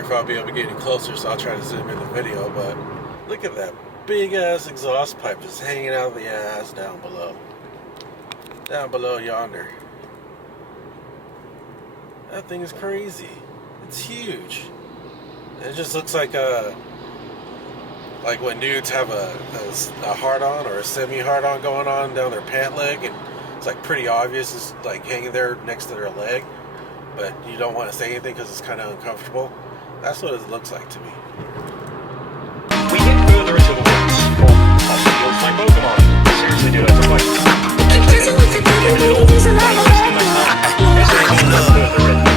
sure if I'll be able to get any closer, so I'll try to zoom in the video, but look at that big ass exhaust pipe just hanging out of the ass down below. Down below yonder. That thing is crazy. It's huge. It just looks like when dudes have a hard-on or a semi-hard-on going on down their pant leg, and it's like pretty obvious, it's like hanging there next to their leg, but you don't want to say anything because it's kind of uncomfortable. That's what it looks like to me. We get further into the woods. Also feels like Pokemon. Seriously, dude, that's a fight.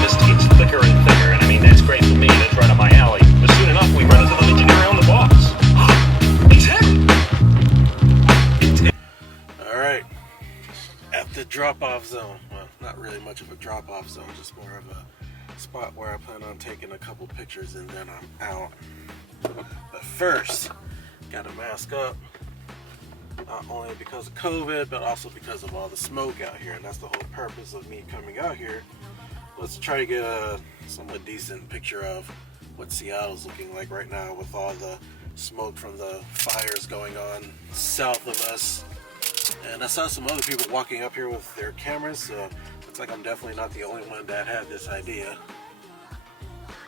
This gets thicker and thicker, and I mean, that's great for me, that's right up my alley. But soon enough, we run into the engineer around the box. Alright. At the drop-off zone. Well, not really much of a drop-off zone, just more of a spot where I plan on taking a couple pictures and then I'm out. But first, gotta mask up. Not only because of COVID, but also because of all the smoke out here. And that's the whole purpose of me coming out here. Let's try to get a somewhat decent picture of what Seattle's looking like right now with all the smoke from the fires going on south of us. And I saw some other people walking up here with their cameras, so looks like I'm definitely not the only one that had this idea.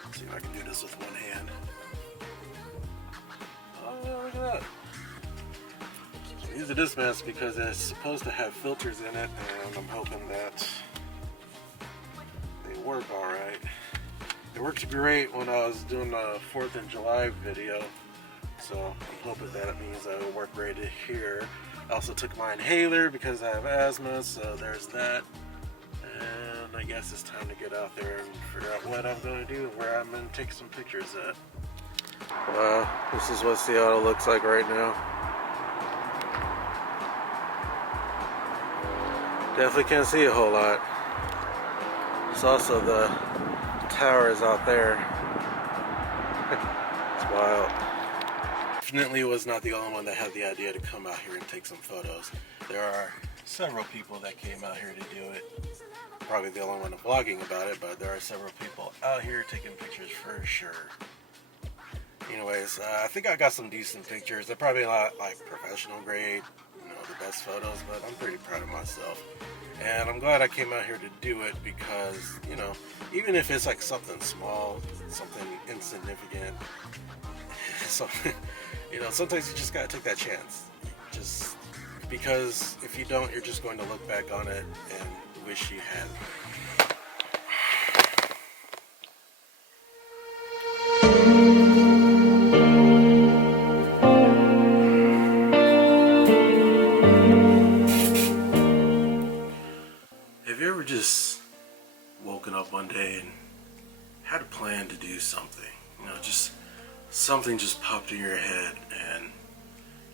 Let's see if I can do this with one hand. Oh, look at that. Use a disc mask because it's supposed to have filters in it, and I'm hoping that they work alright. It worked great when I was doing the 4th of July video, so I'm hoping that means it will work great here. I also took my inhaler because I have asthma, so there's that. And I guess it's time to get out there and figure out what I'm going to do and where I'm going to take some pictures at. This is what Seattle looks like right now. Definitely can't see a whole lot. There's also the towers out there. It's wild. Definitely was not the only one that had the idea to come out here and take some photos. There are several people that came out here to do it. Probably the only one vlogging about it, but there are several people out here taking pictures for sure. Anyways, I think I got some decent pictures. They're probably not like professional grade, the best photos, but I'm pretty proud of myself. And I'm glad I came out here to do it because, even if it's like something small, something insignificant, something, sometimes you just gotta take that chance. Just because if you don't, you're just going to look back on it and wish you had. Have you ever just woken up one day and had a plan to do something? Just something just popped in your head and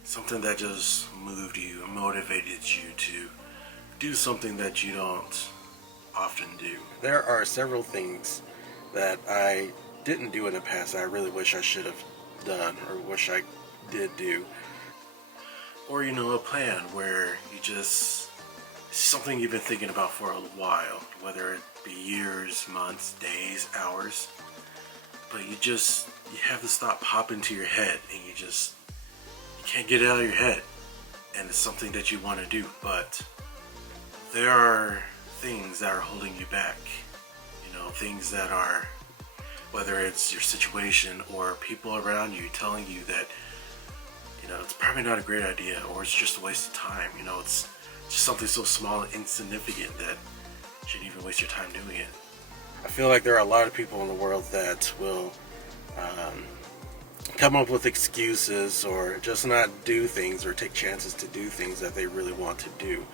something that just moved you, motivated you to do something that you don't often do. There are several things that I didn't do in the past that I really wish I should have done or wish I did do. Or, a plan where you just, something you've been thinking about for a while, whether it be years, months, days, hours, but you have this thought pop into your head and you can't get it out of your head, and it's something that you want to do, but there are things that are holding you back, things that are, whether it's your situation or people around you telling you that, it's probably not a great idea, or it's just a waste of time, it's just something so small and insignificant that you shouldn't even waste your time doing it. I feel like there are a lot of people in the world that will come up with excuses or just not do things or take chances to do things that they really want to do,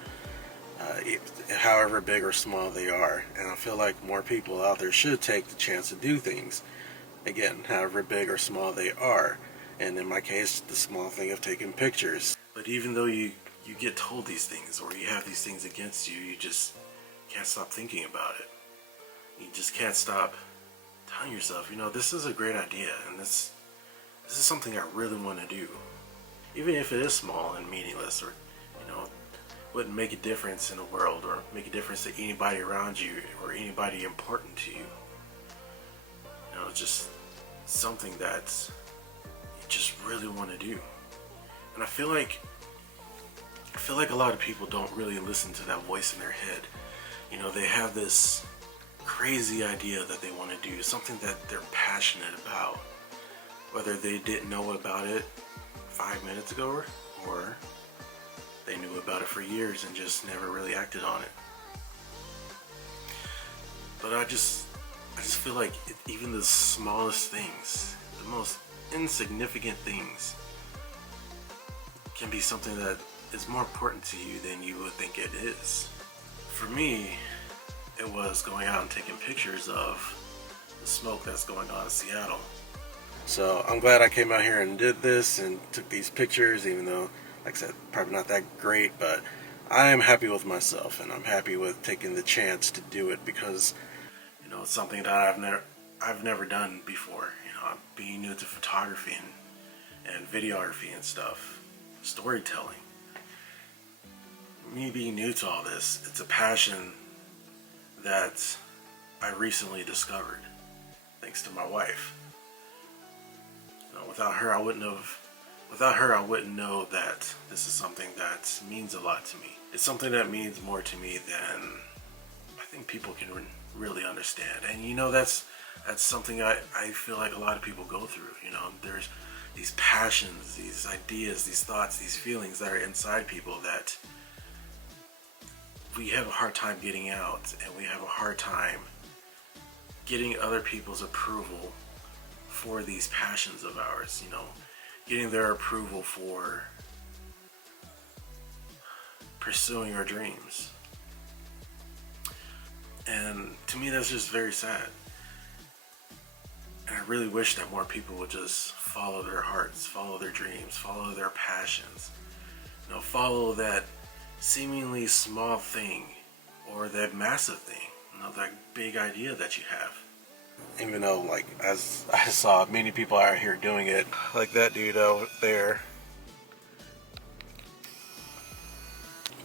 however big or small they are. And I feel like more people out there should take the chance to do things, again, however big or small they are. And in my case, the small thing of taking pictures. But even though you get told these things or you have these things against you, you just can't stop thinking about it. You just can't stop telling yourself, this is a great idea and this is something I really want to do. Even if it is small and meaningless, or, wouldn't make a difference in the world or make a difference to anybody around you or anybody important to you. Just something that you just really want to do. And I feel like a lot of people don't really listen to that voice in their head. You know, they have this crazy idea that they want to do, something that they're passionate about, whether they didn't know about it 5 minutes ago or they knew about it for years and just never really acted on it. But I just feel like even the smallest things, the most insignificant things, can be something that is more important to you than you would think it is. For me, it was going out and taking pictures of the smoke that's going on in Seattle. So I'm glad I came out here and did this and took these pictures, even though, like I said, probably not that great, but I am happy with myself and I'm happy with taking the chance to do it because, you know, it's something that I've never done before. You know, I'm being new to photography and videography and stuff, storytelling. Me being new to all this, it's a passion that I recently discovered thanks to my wife. You know, without her I wouldn't know that this is something that means a lot to me. It's something that means more to me than I think people can really understand. And you know, that's something I feel like a lot of people go through. You know, there's these passions, these ideas, these thoughts, these feelings that are inside people that we have a hard time getting out, and we have a hard time getting other people's approval for these passions of ours, you know, getting their approval for pursuing our dreams. And to me, that's just very sad. And I really wish that more people would just follow their hearts, follow their dreams, follow their passions, you know, follow that seemingly small thing or that massive thing, you know, that big idea that you have. Even though, like, as I saw many people out here doing it, like that dude out there.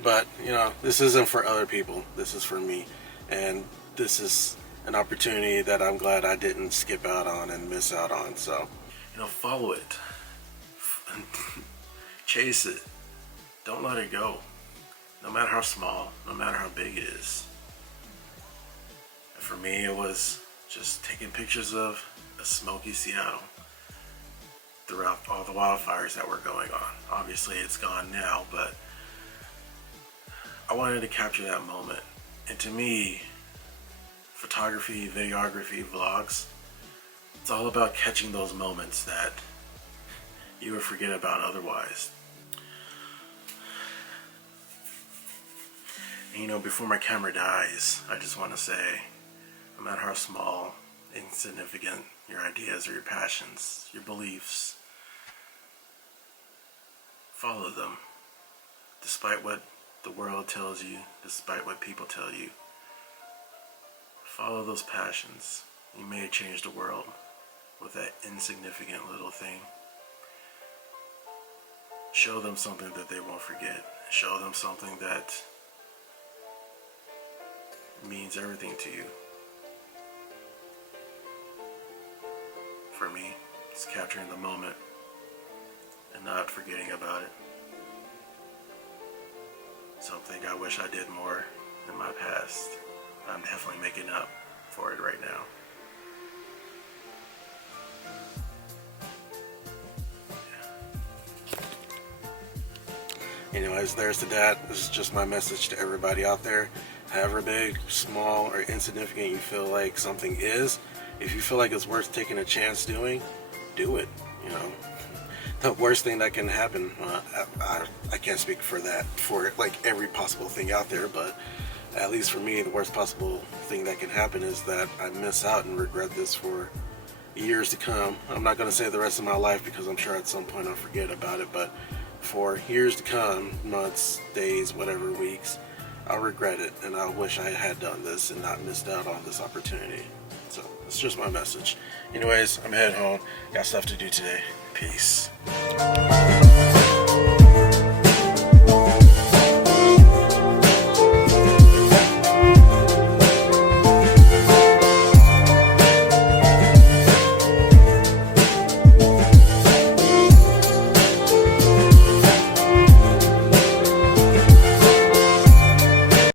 But, you know, this isn't for other people, this is for me. And this is an opportunity that I'm glad I didn't skip out on and miss out on. So, you know, follow it. Chase it. Don't let it go. No matter how small, no matter how big it is. And for me, it was just taking pictures of a smoky Seattle throughout all the wildfires that were going on. Obviously, it's gone now, but I wanted to capture that moment. And to me, photography, videography, vlogs, it's all about catching those moments that you would forget about otherwise. And, you know, before my camera dies, I just want to say, no matter how small, insignificant your ideas or your passions, your beliefs, follow them. Despite what the world tells you, despite what people tell you, follow those passions. You may change the world with that insignificant little thing. Show them something that they won't forget. Show them something that means everything to you. For me, it's capturing the moment and not forgetting about it. Something I wish I did more in my past. I'm definitely making up for it right now. Yeah. Anyways, there's the that. This is just my message to everybody out there. However big, small, or insignificant you feel like something is, if you feel like it's worth taking a chance doing, do it. You know, the worst thing that can happen, I can't speak for that, for like every possible thing out there, but at least for me, the worst possible thing that can happen is that I miss out and regret this for years to come. I'm not going to say the rest of my life because I'm sure at some point I'll forget about it, but for years to come, months, days, whatever, weeks, I'll regret it, and I wish I had done this and not missed out on this opportunity. So it's just my message. Anyways, I'm headed home. Got stuff to do today. Peace.